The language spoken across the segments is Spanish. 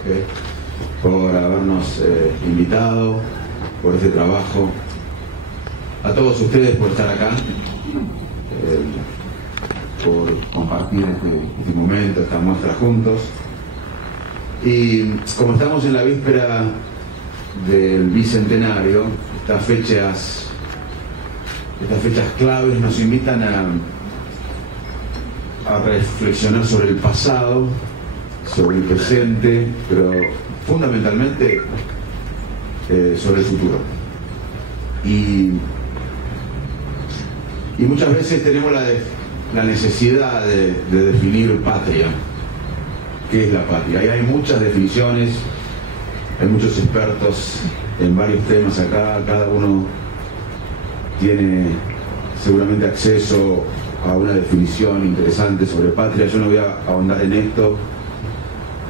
Jorge, por habernos invitado, por este trabajo, a todos ustedes por estar acá, por compartir este momento, esta muestra juntos. Y como estamos en la víspera del bicentenario, estas fechas claves nos invitan a reflexionar sobre el pasado, sobre el presente, pero fundamentalmente sobre el futuro. Y muchas veces tenemos la necesidad de definir patria. ¿Qué es la patria? Ahí hay muchas definiciones, hay muchos expertos en varios temas acá, cada uno tiene seguramente acceso a una definición interesante sobre patria. Yo no voy a ahondar en esto.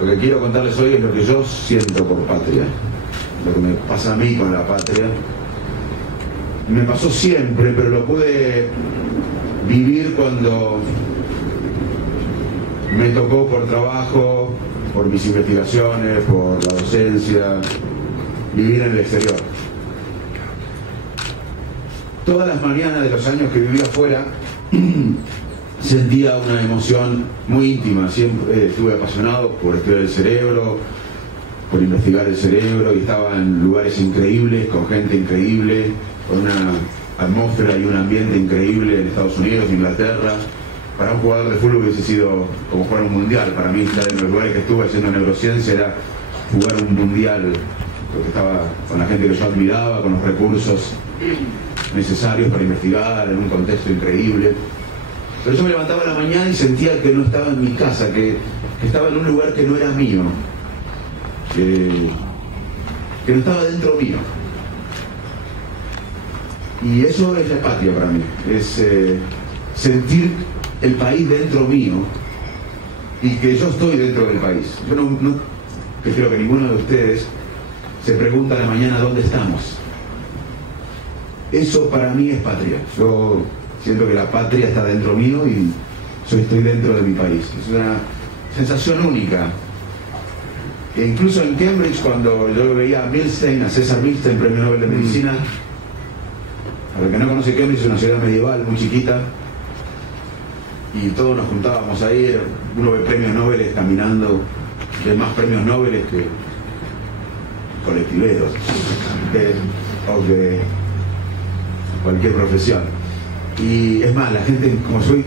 Lo que quiero contarles hoy es lo que yo siento por patria, lo que me pasa a mí con la patria. Me pasó siempre, pero lo pude vivir cuando me tocó por trabajo, por mis investigaciones, por la docencia, vivir en el exterior. Todas las mañanas de los años que vivía afuera sentía una emoción muy íntima. Siempre estuve apasionado por estudiar el cerebro, por investigar el cerebro, y estaba en lugares increíbles, con gente increíble, con una atmósfera y un ambiente increíble en Estados Unidos, Inglaterra. Para un jugador de fútbol hubiese sido como jugar un mundial. Para mí, estar en los lugares que estuve haciendo neurociencia era jugar un mundial, porque estaba con la gente que yo admiraba, con los recursos necesarios para investigar, en un contexto increíble. Pero yo me levantaba a la mañana y sentía que no estaba en mi casa, que estaba en un lugar que no era mío, que no estaba dentro mío. Y eso es la patria para mí, es sentir el país dentro mío y que yo estoy dentro del país. Yo no creo que ninguno de ustedes se pregunta a la mañana dónde estamos. Eso para mí es patria. Yo siento que la patria está dentro mío y yo estoy dentro de mi país. Es una sensación única. E incluso en Cambridge, cuando yo veía a Milstein, a César Milstein, Premio Nobel de Medicina, para el que no conoce Cambridge, es una ciudad medieval muy chiquita, y todos nos juntábamos ahí. Uno ve premios Nobel caminando, ve más premios Nobel que colectiveros, o que cualquier profesión. Y es más, la gente, como fui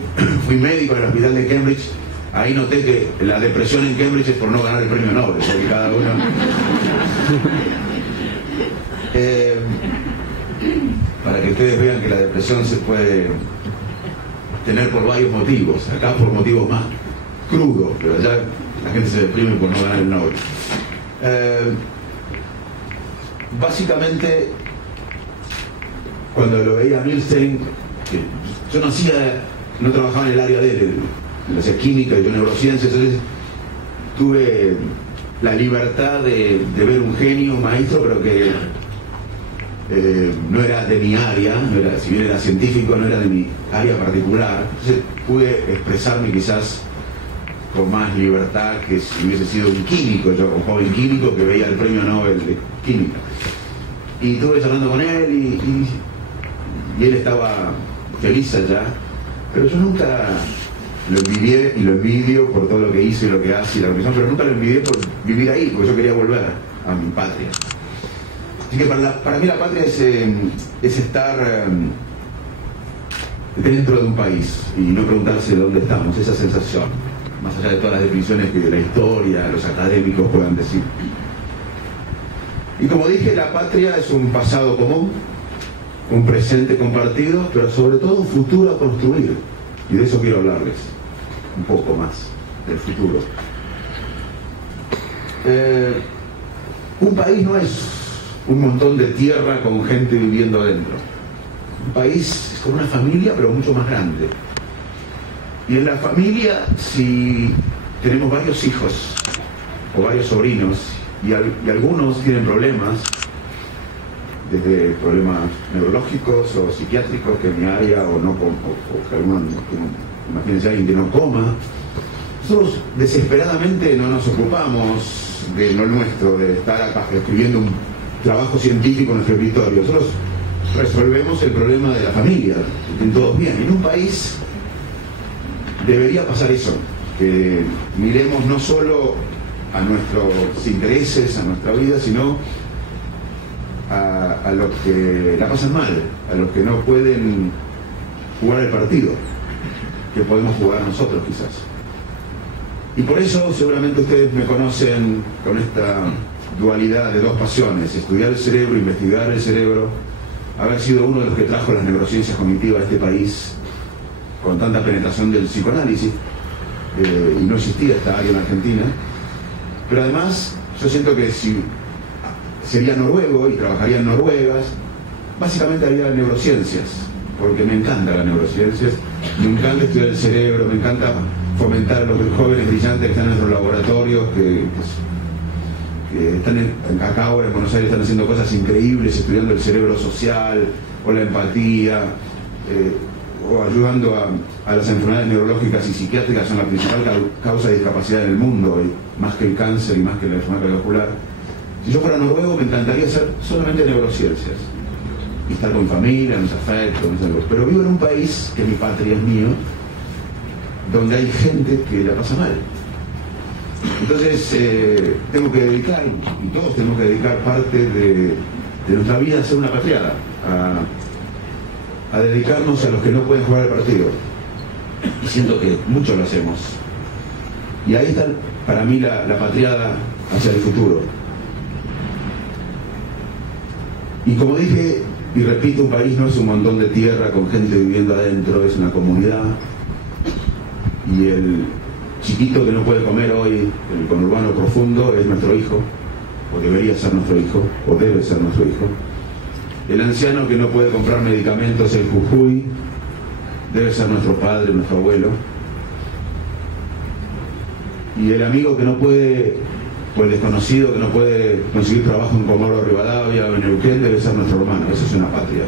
médico en el hospital de Cambridge, ahí noté que la depresión en Cambridge es por no ganar el premio Nobel, porque cada uno... para que ustedes vean que la depresión se puede tener por varios motivos. Acá por motivos más crudos, pero allá la gente se deprime por no ganar el Nobel. Básicamente, cuando lo veía a Milstein, yo no trabajaba en el área de él, yo hacía química y yo neurociencia, entonces tuve la libertad de ver un genio, un maestro, pero que no era de mi área, si bien era científico, no era de mi área particular. Entonces pude expresarme quizás con más libertad que si hubiese sido un químico, yo un joven químico que veía el premio Nobel de química. Y estuve charlando con él y él estaba feliz allá, pero yo nunca lo envidié, y lo envidio por todo lo que hizo y lo que hace y la profesión, pero nunca lo envidié por vivir ahí, porque yo quería volver a mi patria. Así que para mí la patria es estar dentro de un país y no preguntarse dónde estamos, esa sensación, más allá de todas las definiciones que de la historia, los académicos puedan decir. Y como dije, la patria es un pasado común, un presente compartido, pero sobre todo un futuro a construir. Y de eso quiero hablarles un poco más, del futuro. Un país no es un montón de tierra con gente viviendo adentro. Un país es como una familia, pero mucho más grande. Y en la familia, si tenemos varios hijos o varios sobrinos, y algunos tienen problemas, desde problemas neurológicos o psiquiátricos, que en mi área, o que algunos, imagínense a alguien que no coma, nosotros desesperadamente no nos ocupamos de lo nuestro, de estar acá escribiendo un trabajo científico en nuestro escritorio. Nosotros resolvemos el problema de la familia, que estén todos bien. En un país debería pasar eso, que miremos no solo a nuestros intereses, a nuestra vida, sino a los que la pasan mal, a los que no pueden jugar el partido que podemos jugar nosotros quizás. Y por eso seguramente ustedes me conocen con esta dualidad de dos pasiones: estudiar el cerebro, investigar el cerebro, haber sido uno de los que trajo las neurociencias cognitivas a este país con tanta penetración del psicoanálisis, y no existía esta área en Argentina. Pero además yo siento que si sería noruego y trabajaría en Noruegas, básicamente haría neurociencias, porque me encantan las neurociencias, me encanta estudiar el cerebro, me encanta fomentar a los jóvenes brillantes que están en nuestros laboratorios, que están acá ahora en Buenos Aires, están haciendo cosas increíbles, estudiando el cerebro social o la empatía, o ayudando a las enfermedades neurológicas y psiquiátricas, son la principal causa de discapacidad en el mundo, más que el cáncer y más que la enfermedad cardiovascular. Si yo fuera noruego me encantaría hacer solamente neurociencias y estar con mi familia, mis afectos, pero vivo en un país que mi patria es mío, donde hay gente que la pasa mal. Entonces tengo que dedicar, y todos tenemos que dedicar parte de nuestra vida a ser una patriada, a dedicarnos a los que no pueden jugar el partido. Y siento que muchos lo hacemos. Y ahí está para mí la patriada hacia el futuro. Y como dije y repito, un país no es un montón de tierra con gente viviendo adentro, es una comunidad. Y el chiquito que no puede comer hoy, el conurbano profundo, es nuestro hijo, o debería ser nuestro hijo, o debe ser nuestro hijo. El anciano que no puede comprar medicamentos en Jujuy debe ser nuestro padre, nuestro abuelo. Y el amigo que no puede, o el desconocido que no puede conseguir trabajo en Comodoro Rivadavia o en Neuquén, debe ser nuestro hermano. Eso es una patria.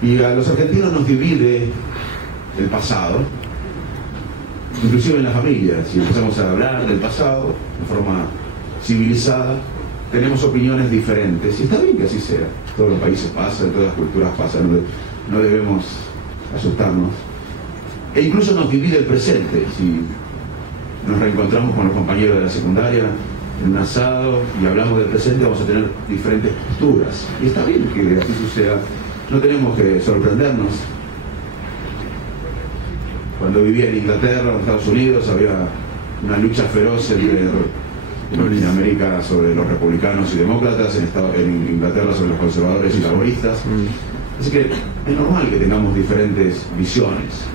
Y a los argentinos nos divide el pasado, inclusive en la familia. Si empezamos a hablar del pasado de forma civilizada, tenemos opiniones diferentes, y está bien que así sea. Todos los países pasan, todas las culturas pasan, no debemos asustarnos. E incluso nos divide el presente. Si nos reencontramos con los compañeros de la secundaria en un asado y hablamos del presente, vamos a tener diferentes posturas. Y está bien que así suceda, no tenemos que sorprendernos. Cuando vivía en Inglaterra, en Estados Unidos, había una lucha feroz en América sobre los republicanos y demócratas, en Inglaterra sobre los conservadores y laboristas. Así que es normal que tengamos diferentes visiones.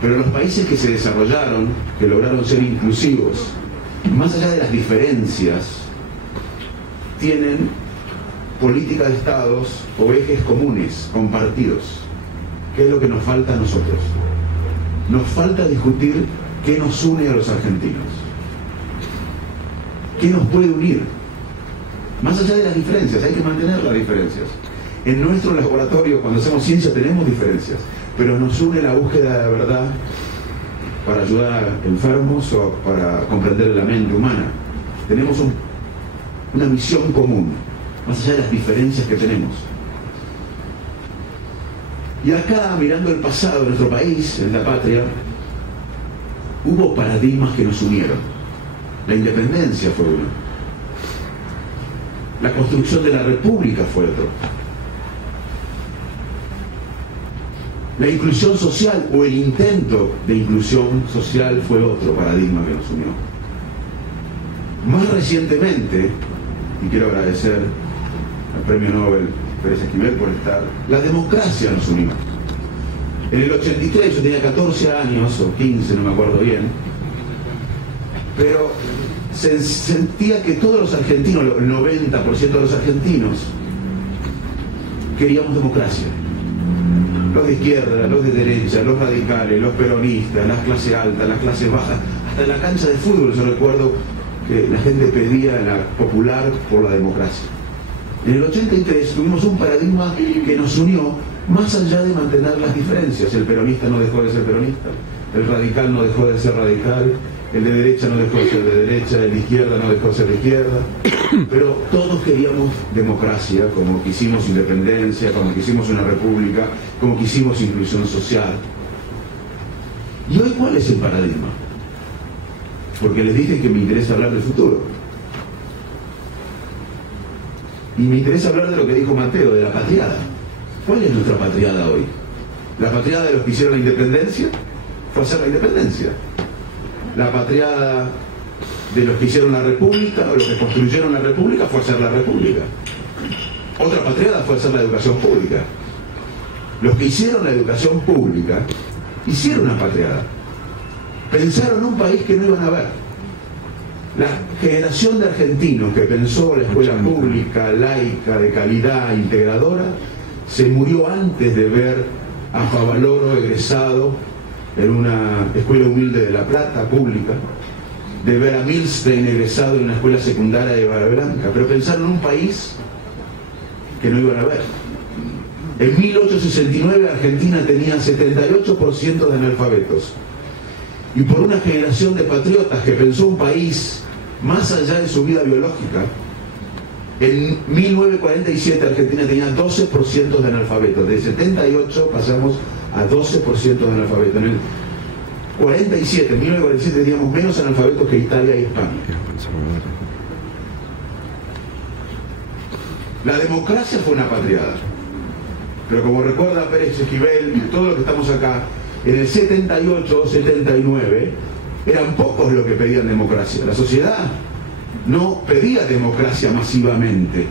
Pero los países que se desarrollaron, que lograron ser inclusivos, más allá de las diferencias, tienen políticas de estados o ejes comunes, compartidos. ¿Qué es lo que nos falta a nosotros? Nos falta discutir qué nos une a los argentinos. ¿Qué nos puede unir? Más allá de las diferencias, hay que mantener las diferencias. En nuestro laboratorio, cuando hacemos ciencia, tenemos diferencias, pero nos une la búsqueda de la verdad para ayudar a enfermos o para comprender la mente humana. Tenemos una misión común, más allá de las diferencias que tenemos. Y acá, mirando el pasado de nuestro país, en la patria, hubo paradigmas que nos unieron. La independencia fue uno. La construcción de la república fue otro. La inclusión social o el intento de inclusión social fue otro paradigma que nos unió. Más recientemente, y quiero agradecer al Premio Nobel Pérez Esquivel por estar, la democracia nos unió. En el 83 yo tenía 14 años o 15, no me acuerdo bien, pero se sentía que todos los argentinos, el 90% de los argentinos, queríamos democracia. Los de izquierda, los de derecha, los radicales, los peronistas, las clases altas, las clases bajas, hasta en la cancha de fútbol yo recuerdo que la gente pedía en la popular por la democracia. En el 83 tuvimos un paradigma que nos unió más allá de mantener las diferencias. El peronista no dejó de ser peronista, el radical no dejó de ser radical, el de derecha no dejó de ser de derecha, el de izquierda no dejó de ser de izquierda, pero todos queríamos democracia, como quisimos independencia, como quisimos una república, como quisimos inclusión social. ¿Y hoy cuál es el paradigma? Porque les dije que me interesa hablar del futuro. Y me interesa hablar de lo que dijo Mateo, de la patriada. ¿Cuál es nuestra patriada hoy? La patriada de los que hicieron la independencia fue hacer la independencia. La patriada de los que hicieron la república, o los que construyeron la república, fue hacer la república. Otra patriada fue hacer la educación pública. Los que hicieron la educación pública hicieron una patriada. Pensaron un país que no iban a ver. La generación de argentinos que pensó la escuela pública, laica, de calidad, integradora, se murió antes de ver a Favaloro egresado en una escuela humilde de La Plata, pública, de ver a Milstein egresado en una escuela secundaria de Bahía Blanca, pero pensaron en un país que no iban a ver. En 1869 Argentina tenía 78% de analfabetos. Y por una generación de patriotas que pensó un país más allá de su vida biológica, en 1947 Argentina tenía 12% de analfabetos. De 78 pasamos a 12% de analfabetos. En el 47, en 1947 teníamos menos analfabetos que Italia y España. La democracia fue una patriada. Pero como recuerda Pérez Esquivel y todos los que estamos acá, en el 78, 79, eran pocos los que pedían democracia. La sociedad no pedía democracia masivamente.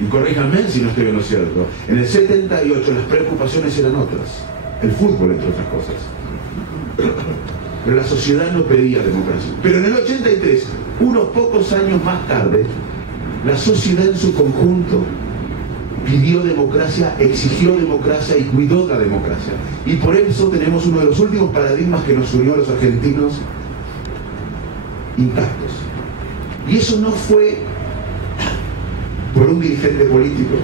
Y corríjanme si no estoy en lo cierto. En el 78 las preocupaciones eran otras. El fútbol, entre otras cosas. Pero la sociedad no pedía democracia. Pero en el 83, unos pocos años más tarde, la sociedad en su conjunto pidió democracia, exigió democracia y cuidó la democracia. Y por eso tenemos uno de los últimos paradigmas que nos unió a los argentinos intactos. Y eso no fue por un dirigente político,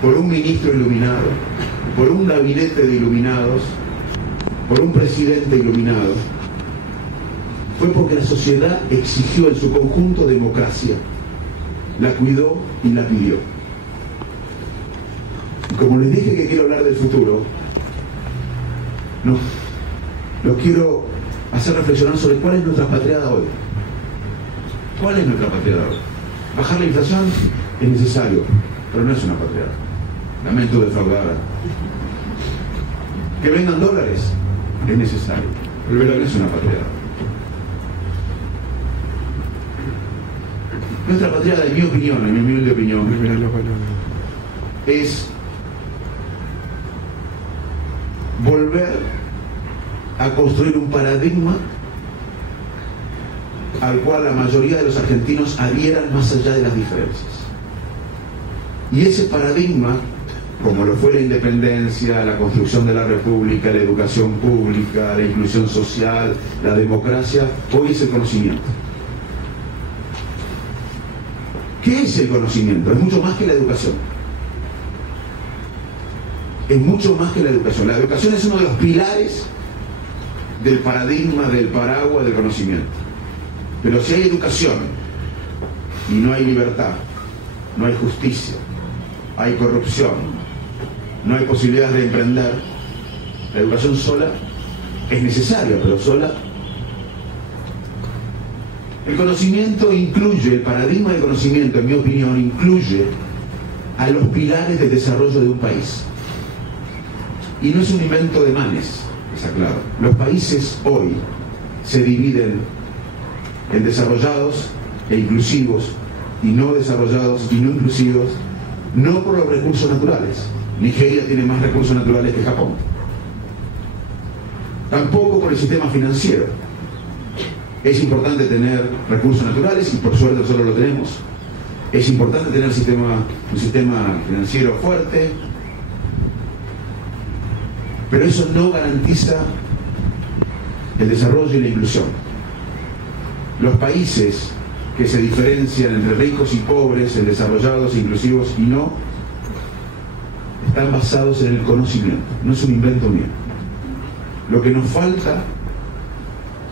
por un ministro iluminado, por un gabinete de iluminados, por un presidente iluminado. Fue porque la sociedad exigió en su conjunto democracia, la cuidó y la pidió. Y como les dije que quiero hablar del futuro, los quiero hacer reflexionar sobre cuál es nuestra patriada hoy. ¿Cuál es nuestra patriada hoy? Bajar la inflación es necesario, pero no es una patriada. Lamento defraudar. Que vengan dólares es necesario, pero no es una patriada. Nuestra patriada, en mi opinión, en mi humilde opinión, es volver a construir un paradigma al cual la mayoría de los argentinos adhieran más allá de las diferencias. Y ese paradigma, como lo fue la independencia, la construcción de la república, la educación pública, la inclusión social, la democracia, hoy es el conocimiento. ¿Qué es el conocimiento? Es mucho más que la educación. Es mucho más que la educación. La educación es uno de los pilares del paradigma, del paraguas del conocimiento. Pero si hay educación y no hay libertad, no hay justicia, hay corrupción, no hay posibilidades de emprender, la educación sola es necesaria, pero sola. El conocimiento incluye, el paradigma del conocimiento, en mi opinión, incluye a los pilares del desarrollo de un país. Y no es un invento de Manes, está claro. Los países hoy se dividen en desarrollados e inclusivos, y no desarrollados y no inclusivos, no por los recursos naturales. Nigeria tiene más recursos naturales que Japón. Tampoco por el sistema financiero. Es importante tener recursos naturales, y por suerte nosotros lo tenemos. Es importante tener un sistema financiero fuerte, pero eso no garantiza el desarrollo y la inclusión. Los países que se diferencian entre ricos y pobres, en desarrollados, inclusivos y no, están basados en el conocimiento. No es un invento mío. Lo que nos falta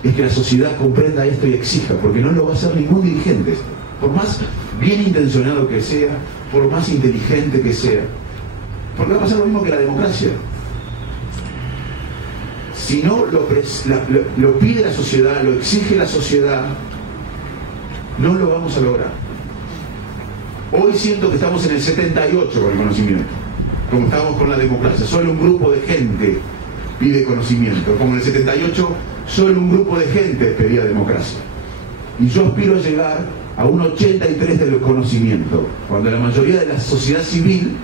es que la sociedad comprenda esto y exija, porque no lo va a hacer ningún dirigente esto. Por más bien intencionado que sea, por más inteligente que sea, porque va a pasar lo mismo que la democracia. Si no lo pide la sociedad, lo exige la sociedad, no lo vamos a lograr. Hoy siento que estamos en el 78 con el conocimiento, como estamos con la democracia. Solo un grupo de gente pide conocimiento, como en el 78 solo un grupo de gente pedía democracia. Y yo aspiro a llegar a un 83 del conocimiento, cuando la mayoría de la sociedad civil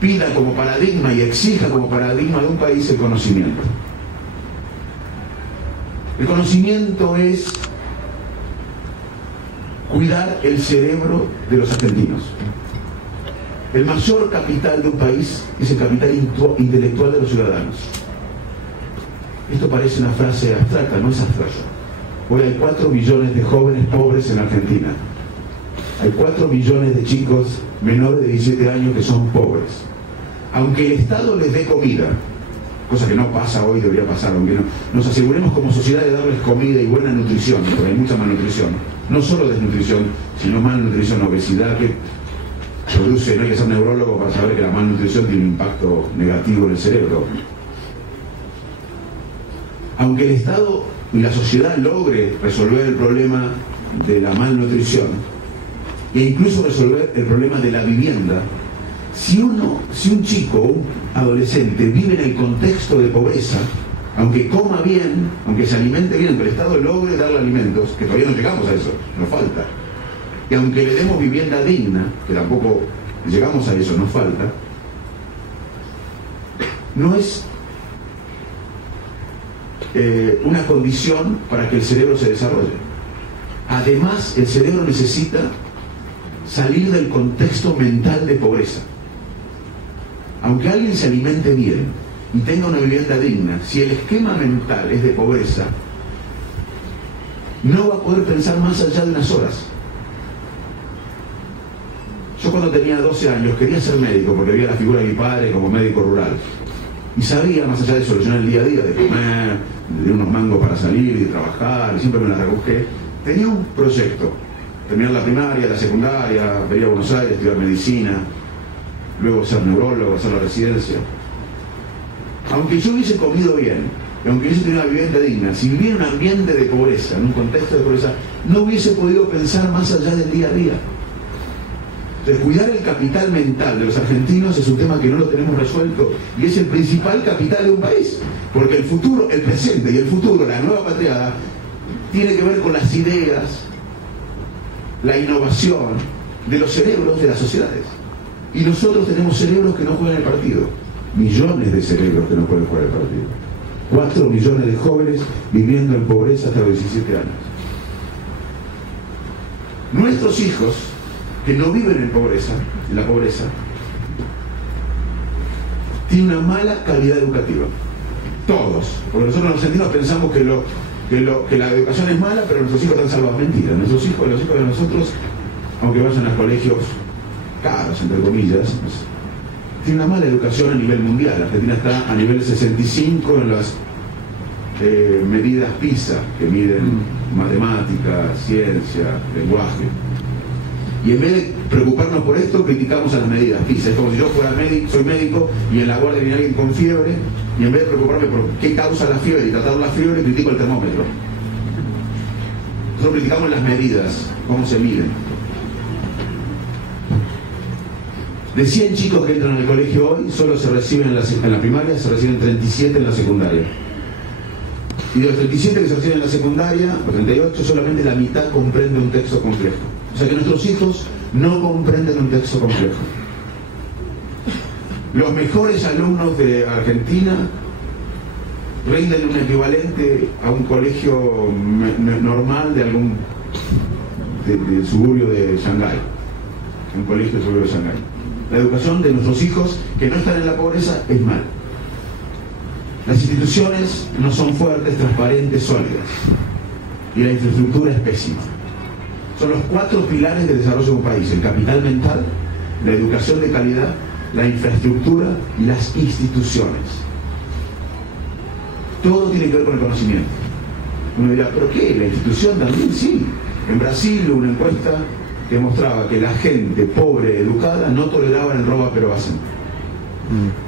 pida como paradigma y exija como paradigma de un país el conocimiento. El conocimiento es cuidar el cerebro de los argentinos. El mayor capital de un país es el capital intelectual de los ciudadanos. Esto parece una frase abstracta, no es abstracto. Hoy hay 4 millones de jóvenes pobres en Argentina. Hay 4 millones de chicos menores de 17 años que son pobres. Aunque el Estado les dé comida, cosa que no pasa hoy, debería pasar, aunque no, nos aseguremos como sociedad de darles comida y buena nutrición, porque hay mucha malnutrición, no solo desnutrición, sino malnutrición, obesidad, que produce, no hay que ser neurólogo para saber que la malnutrición tiene un impacto negativo en el cerebro. Aunque el Estado y la sociedad logre resolver el problema de la malnutrición e incluso resolver el problema de la vivienda, si un chico o un adolescente vive en el contexto de pobreza, aunque coma bien, aunque se alimente bien, aunque el Estado logre darle alimentos, que todavía no llegamos a eso, nos falta, y aunque le demos vivienda digna, que tampoco llegamos a eso, nos falta, no es una condición para que el cerebro se desarrolle. Además, el cerebro necesita salir del contexto mental de pobreza. Aunque alguien se alimente bien y tenga una vivienda digna, si el esquema mental es de pobreza, no va a poder pensar más allá de unas horas. Yo cuando tenía 12 años quería ser médico porque veía la figura de mi padre como médico rural. Y sabía, más allá de solucionar el día a día, de comer, de unos mangos para salir y trabajar, y siempre me la rebusqué, tenía un proyecto. Terminar la primaria, la secundaria, venir a Buenos Aires, estudiar medicina, luego ser neurólogo, hacer la residencia. Aunque yo hubiese comido bien, y aunque hubiese tenido una vivienda digna, si viviera en un ambiente de pobreza, en un contexto de pobreza, no hubiese podido pensar más allá del día a día. Entonces, cuidar el capital mental de los argentinos es un tema que no lo tenemos resuelto y es el principal capital de un país, porque el futuro, el presente y el futuro, la nueva patriada, tiene que ver con las ideas, la innovación de los cerebros de las sociedades. Y nosotros tenemos cerebros que no juegan el partido, millones de cerebros que no pueden jugar el partido, 4 millones de jóvenes viviendo en pobreza hasta los 17 años. Nuestros hijos que no viven en la pobreza, tienen una mala calidad educativa. Todos. Porque nosotros los argentinos pensamos que la educación es mala, pero nuestros hijos están salvados. Mentira. Nuestros hijos, los hijos de nosotros, aunque vayan a colegios caros, entre comillas, tienen una mala educación a nivel mundial. La Argentina está a nivel 65 en las medidas PISA, que miden matemática, ciencia, lenguaje. Y en vez de preocuparnos por esto, criticamos a las medidas PISA. Es como si yo fuera médico, soy médico y en la guardia viene alguien con fiebre, y en vez de preocuparme por qué causa la fiebre y tratar la fiebre, critico el termómetro. Nosotros criticamos las medidas, cómo se miden. De 100 chicos que entran al colegio hoy, solo se reciben en la primaria, se reciben 37 en la secundaria. Y de los 37 que se reciben en la secundaria, o 38, solamente la mitad comprende un texto complejo. O sea que nuestros hijos no comprenden un texto complejo. Los mejores alumnos de Argentina rinden un equivalente a un colegio normal de algún del suburbio de Shanghái. Un colegio del suburbio de Shanghái. La educación de nuestros hijos que no están en la pobreza es mal. Las instituciones no son fuertes, transparentes, sólidas. Y la infraestructura es pésima. Son los 4 pilares del desarrollo de un país: el capital mental, la educación de calidad, la infraestructura y las instituciones. Todo tiene que ver con el conocimiento. Uno dirá, ¿pero qué? ¿La institución también? Sí. En Brasil una encuesta que mostraba que la gente pobre, educada, no toleraba el robo pero hacen.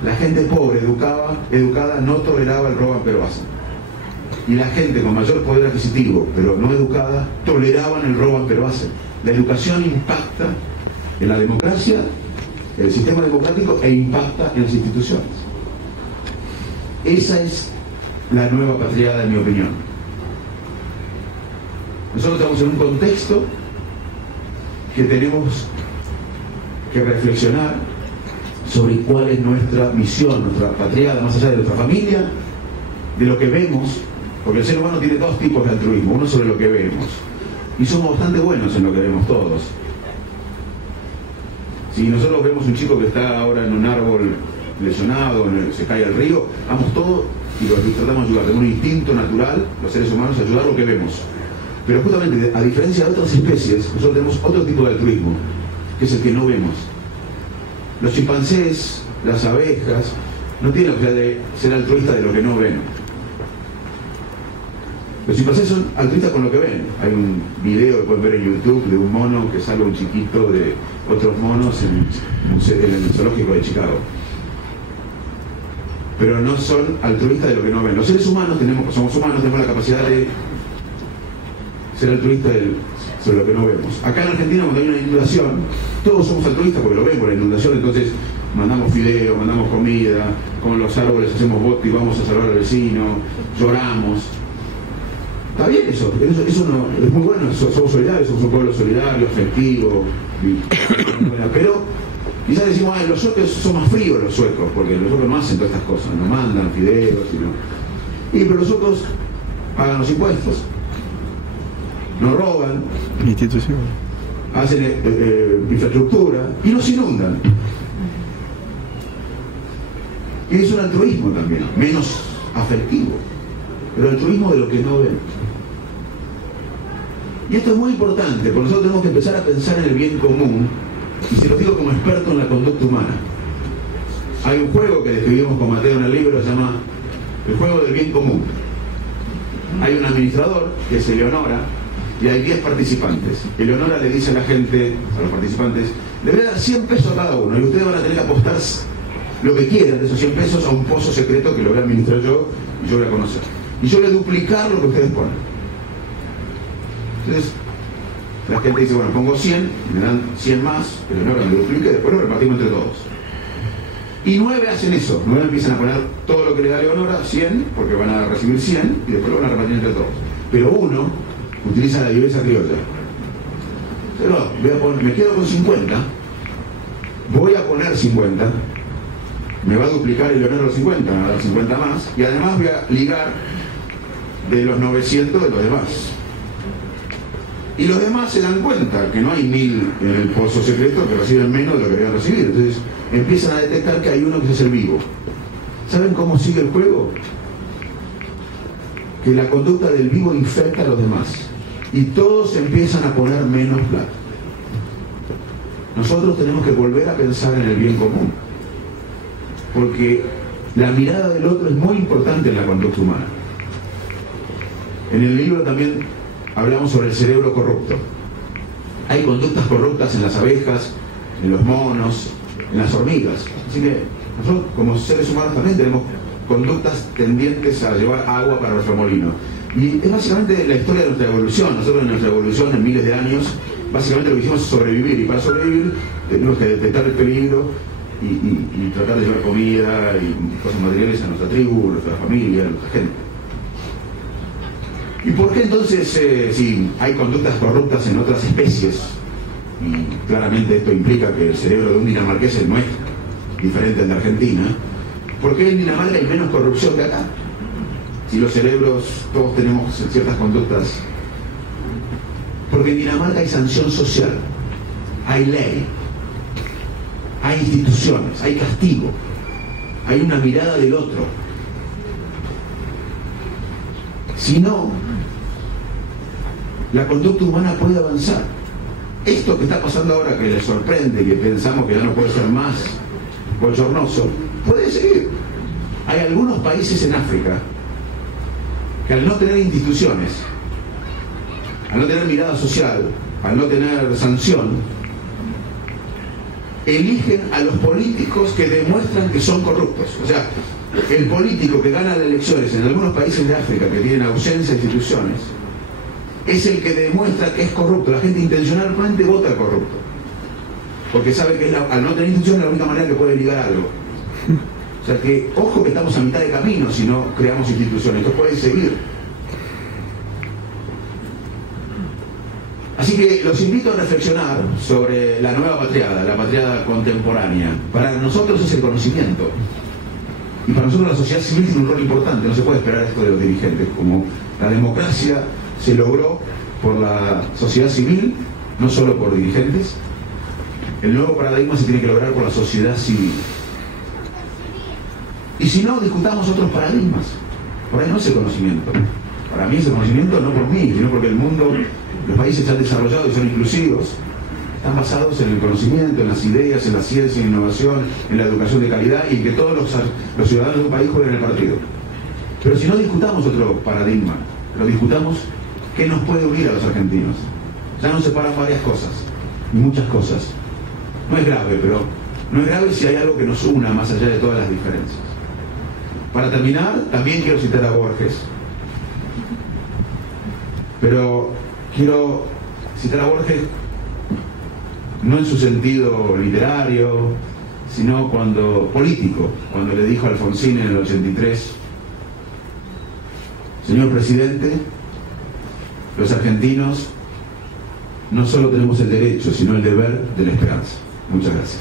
La gente pobre, educada, no toleraba el robo pero hacen. Y la gente con mayor poder adquisitivo, pero no educada, toleraban el robo pero hacen. La educación impacta en la democracia, en el sistema democrático, e impacta en las instituciones. Esa es la nueva patriada, en mi opinión. Nosotros estamos en un contexto que tenemos que reflexionar sobre cuál es nuestra misión, nuestra patriada, más allá de nuestra familia, de lo que vemos, porque el ser humano tiene dos tipos de altruismo, uno sobre lo que vemos, y somos bastante buenos en lo que vemos todos. Si nosotros vemos un chico que está ahora en un árbol lesionado, se cae al río, vamos todos y lo tratamos de ayudar. Tenemos un instinto natural, los seres humanos, a ayudar lo que vemos. Pero justamente, a diferencia de otras especies, nosotros tenemos otro tipo de altruismo, que es el que no vemos. Los chimpancés, las abejas, no tienen la posibilidad de ser altruistas de lo que no ven. Los chimpancés son altruistas con lo que ven. Hay un video que pueden ver en YouTube de un mono que salva un chiquito de otros monos en el zoológico de Chicago. Pero no son altruistas de lo que no ven. Los seres humanos somos humanos, tenemos la capacidad de ser altruistas sobre lo que no vemos. Acá en Argentina, cuando hay una inundación, todos somos altruistas porque lo vemos la inundación, entonces mandamos fideos, mandamos comida, con los árboles hacemos bote y vamos a salvar al vecino, lloramos. Está bien eso no, es muy bueno, somos solidarios, somos un pueblo solidario, afectivo, pero quizás decimos, los suecos son más fríos los suecos, porque los suecos no hacen todas estas cosas, no mandan fideos, pero los suecos pagan los impuestos, no roban, hacen infraestructura y nos inundan. Y es un altruismo también, menos afectivo, pero altruismo de lo que no ven. Y esto es muy importante, porque nosotros tenemos que empezar a pensar en el bien común, y se lo digo como experto en la conducta humana. Hay un juego que describimos con Mateo en el libro, se llama el juego del bien común. Hay un administrador, que es Eleonora, y hay 10 participantes. Eleonora le dice a la gente, a los participantes, le voy a dar 100 pesos a cada uno, y ustedes van a tener que apostar lo que quieran de esos 100 pesos a un pozo secreto que lo voy a administrar yo, y yo voy a conocer. Y yo voy a duplicar lo que ustedes ponen. Entonces, la gente dice, bueno, pongo 100, me dan 100 más, pero no lo duplique, después lo repartimos entre todos. Y 9 hacen eso, 9 empiezan a poner todo lo que le da Leonora, 100, porque van a recibir 100, y después lo van a repartir entre todos. Pero uno utiliza la viveza criolla. Pero me quedo con 50, voy a poner 50, me va a duplicar el Leonora los 50, me va a dar 50 más, y además voy a ligar de los 900 de los demás. Y los demás se dan cuenta que no hay 1000 en el pozo secreto, que reciben menos de lo que deben recibir. Entonces empiezan a detectar que hay uno que es el vivo. ¿Saben cómo sigue el juego? Que la conducta del vivo infecta a los demás. Y todos empiezan a poner menos plata. Nosotros tenemos que volver a pensar en el bien común. Porque la mirada del otro es muy importante en la conducta humana. En el libro también hablamos sobre el cerebro corrupto. Hay conductas corruptas en las abejas, en los monos, en las hormigas. Así que nosotros como seres humanos también tenemos conductas tendientes a llevar agua para nuestro molino. Y es básicamente la historia de nuestra evolución. Nosotros en nuestra evolución, en miles de años, básicamente lo que hicimos es sobrevivir. Y para sobrevivir tenemos que detectar el peligro y tratar de llevar comida y cosas materiales a nuestra tribu, a nuestra familia, a nuestra gente. ¿Y por qué entonces, si hay conductas corruptas en otras especies, y claramente esto implica que el cerebro de un dinamarqués es nuestro, diferente al de Argentina, ¿por qué en Dinamarca hay menos corrupción que acá? Si los cerebros, todos tenemos ciertas conductas. Porque en Dinamarca hay sanción social, hay ley, hay instituciones, hay castigo, hay una mirada del otro. Si no, la conducta humana puede avanzar. Esto que está pasando ahora, que les sorprende, que pensamos que ya no puede ser más bochornoso, puede seguir. Hay algunos países en África que al no tener instituciones, al no tener mirada social, al no tener sanción, eligen a los políticos que demuestran que son corruptos. O sea, el político que gana las elecciones en algunos países de África que tienen ausencia de instituciones es el que demuestra que es corrupto. La gente intencionalmente vota corrupto, porque sabe que al no tener instituciones es la única manera que puede ligar algo. O sea que, ojo que estamos a mitad de camino si no creamos instituciones. Esto puede seguir. Así que los invito a reflexionar sobre la nueva patriada, la patriada contemporánea. Para nosotros es el conocimiento. Y para nosotros la sociedad civil tiene un rol importante. No se puede esperar esto de los dirigentes. Como la democracia se logró por la sociedad civil, no solo por dirigentes, el nuevo paradigma se tiene que lograr por la sociedad civil. Y si no, discutamos otros paradigmas. Por ahí no es el conocimiento. Para mí es el conocimiento no por mí, sino porque el mundo, los países están desarrollados y son inclusivos, están basados en el conocimiento, en las ideas, en la ciencia, en la innovación, en la educación de calidad y en que todos los ciudadanos de un país jueguen el partido. Pero si no discutamos otro paradigma, lo discutamos, ¿qué nos puede unir a los argentinos? Ya nos separan varias cosas, y muchas cosas. No es grave, pero no es grave si hay algo que nos una más allá de todas las diferencias. Para terminar, también quiero citar a Borges, pero quiero citar a Borges no en su sentido literario, sino político, cuando le dijo a Alfonsín en el 83: señor presidente, los argentinos no solo tenemos el derecho, sino el deber de la esperanza. Muchas gracias.